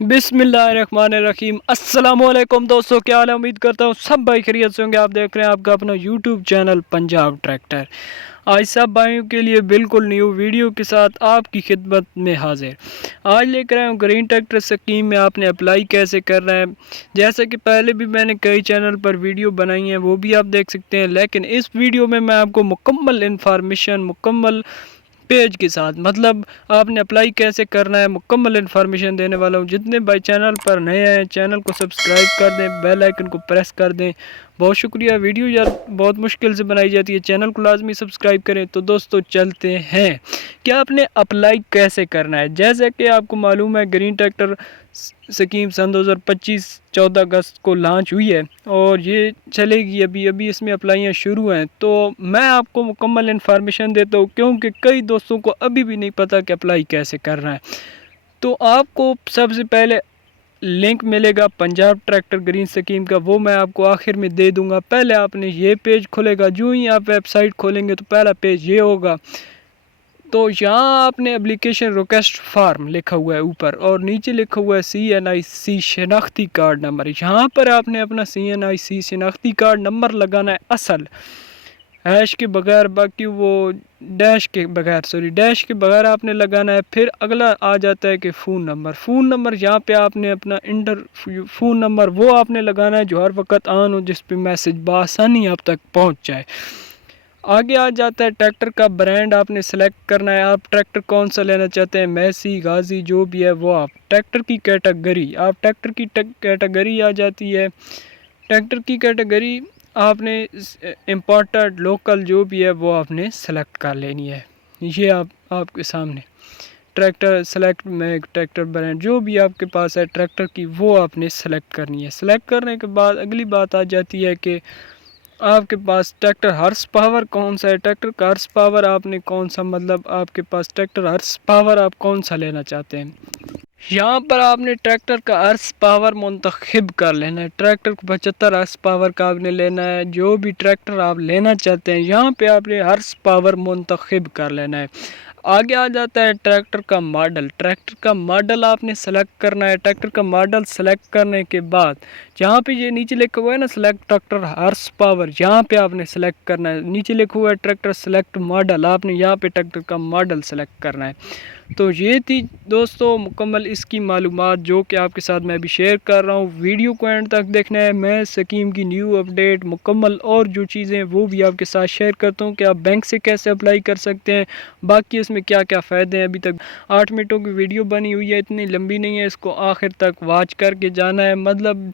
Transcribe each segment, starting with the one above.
बिस्मिल्लाहिर्रहमानिर्रहीम। अस्सलामुअलैकुम दोस्तों, क्या हाल है? उम्मीद करता हूँ सब भाई खैरियत से होंगे। आप देख रहे हैं आपका अपना यूट्यूब चैनल पंजाब ट्रैक्टर। आज सब भाइयों के लिए बिल्कुल न्यू वीडियो के साथ आपकी खिदमत में हाजिर। आज लेकर आया हूँ ग्रीन ट्रैक्टर स्कीम में आपने अप्लाई कैसे करना है। जैसे कि पहले भी मैंने कई चैनल पर वीडियो बनाई हैं, वो भी आप देख सकते हैं, लेकिन इस वीडियो में मैं आपको मुकम्मल इन्फॉर्मेशन, मुकम्मल पेज के साथ, मतलब आपने अप्लाई कैसे करना है, मुकम्मल इन्फॉर्मेशन देने वाला हूँ। जितने भाई चैनल पर नए हैं चैनल को सब्सक्राइब कर दें, बेल आइकन को प्रेस कर दें। बहुत शुक्रिया। वीडियो यार बहुत मुश्किल से बनाई जाती है, चैनल को लाजमी सब्सक्राइब करें। तो दोस्तों चलते हैं कि आपने अप्लाई कैसे करना है। जैसे कि आपको मालूम है ग्रीन ट्रैक्टर स्कीम सन 2025 14 अगस्त को लॉन्च हुई है और ये चलेगी अभी इसमें अप्लाइयाँ शुरू हैं। तो मैं आपको मुकम्मल इन्फॉर्मेशन देता हूँ, क्योंकि कई दोस्तों को अभी भी नहीं पता कि अप्लाई कैसे करना है। तो आपको सबसे पहले लिंक मिलेगा पंजाब ट्रैक्टर ग्रीन स्कीम का, वो मैं आपको आखिर में दे दूंगा। पहले आपने ये पेज खोलेगा, जो ही आप वेबसाइट खोलेंगे तो पहला पेज ये होगा। तो यहाँ आपने एप्लीकेशन रिक्वेस्ट फॉर्म लिखा हुआ है ऊपर, और नीचे लिखा हुआ है CNIC शनाख्ती कार्ड नंबर। यहाँ पर आपने अपना CNIC शनाख्ती कार्ड नंबर लगाना है, असल हैश के बगैर, बाकी वो डैश के बगैर आपने लगाना है। फिर अगला आ जाता है कि फ़ोन नंबर यहाँ पे आपने अपना इंटर फ़ोन नंबर वो आपने लगाना है जो हर वक्त ऑन हो, जिस पे मैसेज बआसानी आप तक पहुँच जाए। आगे आ जाता है ट्रैक्टर का ब्रांड आपने सेलेक्ट करना है। आप ट्रैक्टर कौन सा लेना चाहते हैं, मैसी, गाजी, जो भी है वो आप। ट्रैक्टर की कैटेगरी, आप ट्रैक्टर की कैटेगरी आ जाती है। ट्रैक्टर की कैटेगरी आपने इम्पोर्टेड, लोकल जो भी है वो आपने सेलेक्ट कर लेनी है। ये आपके सामने ट्रैक्टर सेलेक्ट में ट्रैक्टर ब्रांड जो भी आपके पास है ट्रैक्टर की, वो आपने सेलेक्ट करनी है। सेलेक्ट करने के बाद अगली बात आ जाती है कि आपके पास ट्रैक्टर हॉर्स पावर कौन सा है। ट्रैक्टर का हॉर्स पावर आपने कौन सा, मतलब आपके पास ट्रैक्टर हॉर्स पावर आप कौन सा लेना चाहते हैं। यहाँ पर आपने ट्रैक्टर का हॉर्स पावर मुंतखब कर लेना है। ट्रैक्टर को 75 हॉर्स पावर का आपने लेना है। जो भी ट्रैक्टर आप लेना चाहते हैं यहाँ पे आपने हॉर्स पावर मुंतखब कर लेना है। आगे आ जाता है ट्रैक्टर का मॉडल। ट्रैक्टर का मॉडल आपने सेलेक्ट करना है। ट्रैक्टर का मॉडल सेलेक्ट करने के बाद जहाँ पे ये नीचे लिखा हुआ है ना सेलेक्ट ट्रैक्टर हॉर्स पावर, यहाँ पे आपने सेलेक्ट करना है। नीचे लिखा हुआ है ट्रैक्टर सेलेक्ट मॉडल, आपने यहाँ पे ट्रैक्टर का मॉडल सेलेक्ट करना है। तो ये थी दोस्तों मुकम्मल इसकी मालूमात जो कि आपके साथ मैं भी शेयर कर रहा हूँ। वीडियो को एंड तक देखना है। मैं स्कीम की न्यू अपडेट मुकम्मल और जो चीज़ें वो भी आपके साथ शेयर करता हूँ कि आप बैंक से कैसे अप्लाई कर सकते हैं, बाकी इसमें क्या क्या फ़ायदे हैं। अभी तक 8 मिनटों की वीडियो बनी हुई है, इतनी लंबी नहीं है, इसको आखिर तक वॉच करके जाना है। मतलब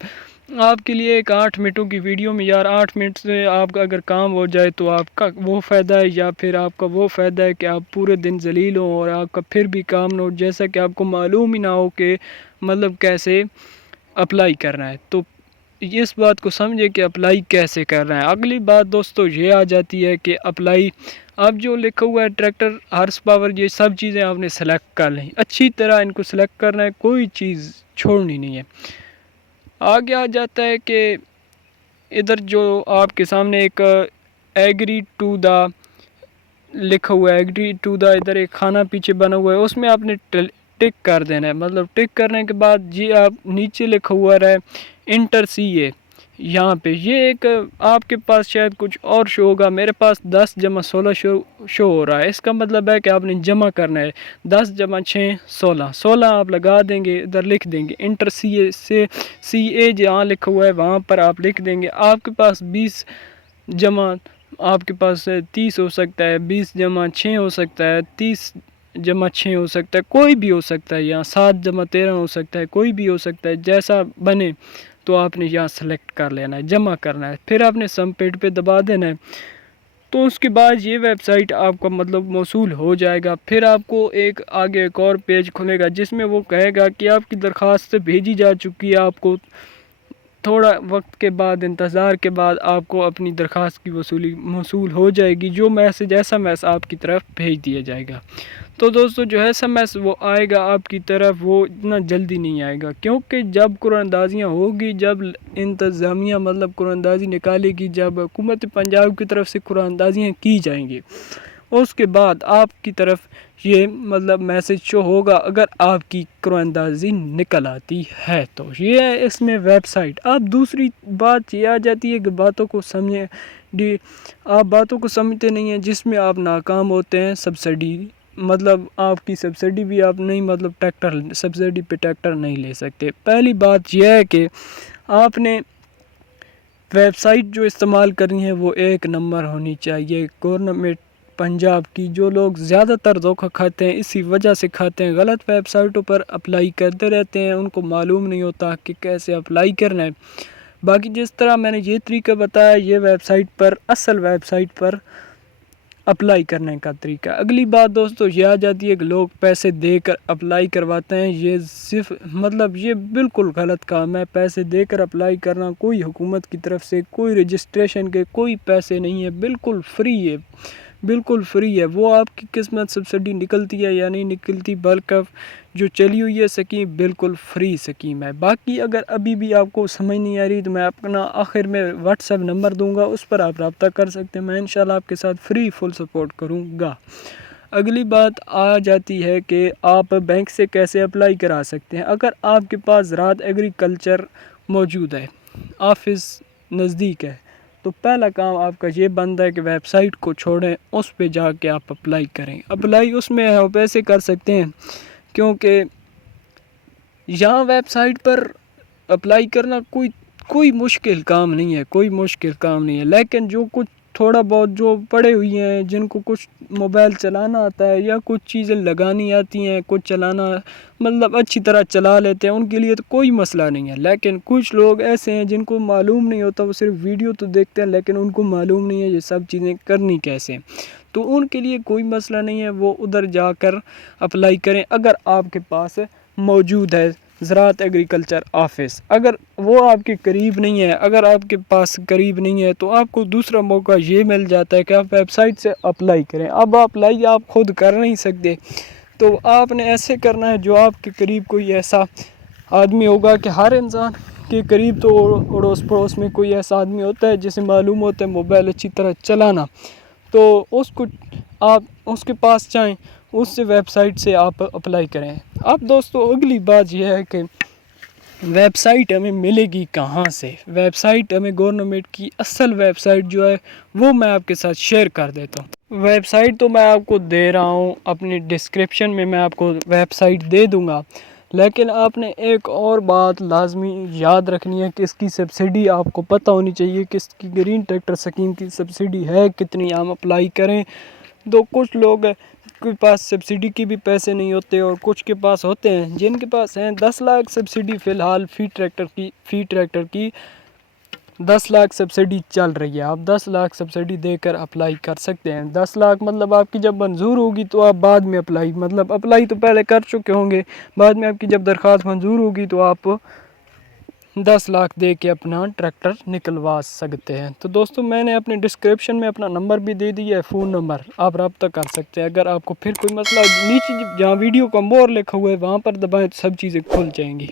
आपके लिए एक 8 मिनटों की वीडियो में यार 8 मिनट से आपका अगर काम हो जाए तो आपका वो फ़ायदा है, या फिर आपका वो फ़ायदा है कि आप पूरे दिन जलील हो और आपका फिर भी काम ना हो, जैसा कि आपको मालूम ही ना हो कि मतलब कैसे अप्लाई करना है। तो इस बात को समझे कि अप्लाई कैसे करना है। अगली बात दोस्तों ये आ जाती है कि अप्लाई, अब जो लिखा हुआ है ट्रैक्टर हॉर्स पावर, ये सब चीज़ें आपने सेलेक्ट कर लें, अच्छी तरह इनको सेलेक्ट करना है, कोई चीज़ छोड़नी नहीं है। आगे आ जाता है कि इधर जो आपके सामने एक एग्री टू द लिखा हुआ है, एग्री टू द, इधर एक खाना पीछे बना हुआ है, उसमें आपने टिक कर देना है। मतलब टिक करने के बाद जी आप नीचे लिखा हुआ रहा है इंटर CA, यहाँ पे ये एक आपके पास शायद कुछ और शो होगा, मेरे पास 10+16 शो हो रहा है। इसका मतलब है कि आपने जमा करना है 10+6 16 आप लगा देंगे, इधर लिख देंगे इंटर CA जहाँ लिखा हुआ है वहाँ पर आप लिख देंगे। आपके पास 20 जमा आपके पास 30 हो सकता है, 20+6 हो सकता है, 30+6 हो सकता है, कोई भी हो सकता है। यहाँ 7+13 हो सकता है, कोई भी हो सकता है, जैसा बने तो आपने यहाँ सेलेक्ट कर लेना है, जमा करना है, फिर आपने सबमिट पे दबा देना है। तो उसके बाद ये वेबसाइट आपका मतलब मौसूल हो जाएगा। फिर आपको एक आगे एक और पेज खुलेगा जिसमें वो कहेगा कि आपकी दरख्वास्त भेजी जा चुकी है। आपको थोड़ा वक्त के बाद, इंतज़ार के बाद आपको अपनी दरख्वास्त की वसूली मौसूल हो जाएगी, जो मैसेज SMS आपकी तरफ भेज दिया जाएगा। तो दोस्तों जो SMS वो आएगा आपकी तरफ, वो इतना जल्दी नहीं आएगा, क्योंकि जब कुरानदाजियाँ होगी, जब इंतज़ामिया मतलब कुरानदाजी निकालेगी, जब हुकूमत पंजाब की तरफ से कुरानदाजियाँ की जाएंगी, उसके बाद आपकी तरफ یہ مطلب میسج شو ہوگا اگر آپ کی قرآن اندازی نکل آتی ہے تو یہ ہے اس میں ویب سائٹ۔ اب دوسری بات یہ آ جاتی ہے کہ باتوں کو سمجھیں، آپ باتوں کو سمجھتے نہیں ہیں جس میں آپ ناکام ہوتے ہیں۔ سبسڈی مطلب آپ کی سبسڈی بھی آپ نہیں مطلب ٹریکٹر سبسڈی پہ ٹریکٹر نہیں لے سکتے۔ پہلی بات یہ ہے کہ آپ نے ویب سائٹ جو استعمال کرنی ہے وہ ایک نمبر ہونی چاہیے گورنمنٹ پنجاب کی۔ جو لوگ زیادہ تر دھوکہ کھاتے ہیں اسی وجہ سے کھاتے ہیں، غلط ویب سائٹوں پر اپلائی کرتے رہتے ہیں، ان کو معلوم نہیں ہوتا کہ کیسے اپلائی کرنا ہے۔ باقی جس طرح میں نے یہ طریقہ بتایا، یہ ویب سائٹ پر اصل ویب سائٹ پر اپلائی کرنے کا طریقہ۔ اگلی بات دوستو یہ آ جاتی ہے کہ لوگ پیسے دے کر اپلائی کرواتے ہیں۔ یہ صرف مطلب یہ بالکل غلط کام ہے۔ پیسے دے کر اپلائی کرنا، کوئی حکومت کی طرف سے کوئی رجسٹریشن کے کوئی پیسے نہیں ہے، بالکل فری ہے، بالکل فری ہے۔ وہ آپ کی قسمت سبسڈی نکلتی ہے یا نہیں نکلتی، بلکہ جو چلی ہوئی ہے اسکیم بالکل فری اسکیم ہے۔ باقی اگر ابھی بھی آپ کو سمجھ نہیں آ رہی تو میں اپنا آخر میں واٹس ایپ نمبر دوں گا، اس پر آپ رابطہ کر سکتے ہیں۔ میں انشاءاللہ آپ کے ساتھ فری فل سپورٹ کروں گا۔ اگلی بات آ جاتی ہے کہ آپ بینک سے کیسے اپلائی کرا سکتے ہیں۔ اگر آپ کے پاس زراعت ایگریکلچر موجود ہے، آفس نزدیک ہے، تو پہلا کام آپ کا یہ بنتا ہے کہ ویب سائٹ کو چھوڑیں، اس پہ جا کے آپ اپلائی کریں۔ اپلائی اس میں آپ ایسے کر سکتے ہیں کیونکہ یہاں ویب سائٹ پر اپلائی کرنا کوئی مشکل کام نہیں ہے، کوئی مشکل کام نہیں ہے، لیکن جو کچھ تھوڑا بہت جو پڑے ہوئی ہیں، جن کو کچھ موبائل چلانا آتا ہے یا کچھ چیزیں لگانی آتی ہیں، کچھ چلانا مطلب اچھی طرح چلا لیتے ہیں، ان کے لیے تو کوئی مسئلہ نہیں ہے۔ لیکن کچھ لوگ ایسے ہیں جن کو معلوم نہیں ہوتا، وہ صرف ویڈیو تو دیکھتے ہیں لیکن ان کو معلوم نہیں ہے یہ سب چیزیں کرنی کیسے، تو ان کے لیے کوئی مسئلہ نہیں ہے، وہ ادھر جا کر اپلائی کریں اگر آپ کے پاس موجود ہے زراعت ایگریکلچر آفس۔ اگر وہ آپ کے قریب نہیں ہے، اگر آپ کے پاس قریب نہیں ہے، تو آپ کو دوسرا موقع یہ مل جاتا ہے کہ آپ ویب سائٹ سے اپلائی کریں۔ اب اپلائی آپ خود کر نہیں سکتے، تو آپ نے ایسے کرنا ہے جو آپ کے قریب کوئی ایسا آدمی ہوگا، کہ ہر انسان کے قریب تو اڑوس پڑوس میں کوئی ایسا آدمی ہوتا ہے جسے معلوم ہوتا ہے موبائل اچھی طرح چلانا، تو آپ اس کے پاس جائیں، اس سے ویب سائٹ سے آپ اپلائی کریں۔ اب دوستو اگلی بات یہ ہے کہ ویب سائٹ ہمیں ملے گی کہاں سے۔ ویب سائٹ ہمیں گورنمنٹ کی اصل ویب سائٹ جو ہے وہ میں آپ کے ساتھ شیئر کر دیتا ہوں۔ ویب سائٹ تو میں آپ کو دے رہا ہوں، اپنی ڈسکرپشن میں آپ کو ویب سائٹ دے دوں گا، لیکن آپ نے ایک اور بات لازمی یاد رکھنی ہے کہ اس کی سبسڈی آپ کو پتہ ہونی چاہیے کہ اس کی گرین ٹریکٹر اسکیم کی سبسڈی ہے کتنی، ہم اپلائی کریں۔ تو کچھ لوگ کے پاس سبسڈی کی بھی پیسے نہیں ہوتے اور کچھ کے پاس ہوتے ہیں، جن کے پاس ہیں 10 لاکھ سبسڈی فی الحال فی ٹریکٹر کی 10 لاکھ سبسڈی چل رہی ہے۔ آپ 10 لاکھ سبسڈی دے کر اپلائی کر سکتے ہیں۔ 10 لاکھ مطلب آپ کی جب منظور ہوگی تو آپ بعد میں اپلائی تو پہلے کر چکے ہوں گے، بعد میں آپ کی جب درخواست منظور ہوگی تو آپ 10 لاکھ دے کے اپنا ٹریکٹر نکلوا سکتے ہیں۔ تو دوستو میں نے اپنے ڈسکرپشن میں اپنا نمبر بھی دے دیا ہے، فون نمبر، آپ رابطہ کر سکتے ہیں۔ اگر آپ کو پھر کوئی مسئلہ، نیچے جہاں ویڈیو کا مور لکھا ہوا ہے وہاں پر دبائیں تو سب چیزیں کھل جائیں گی۔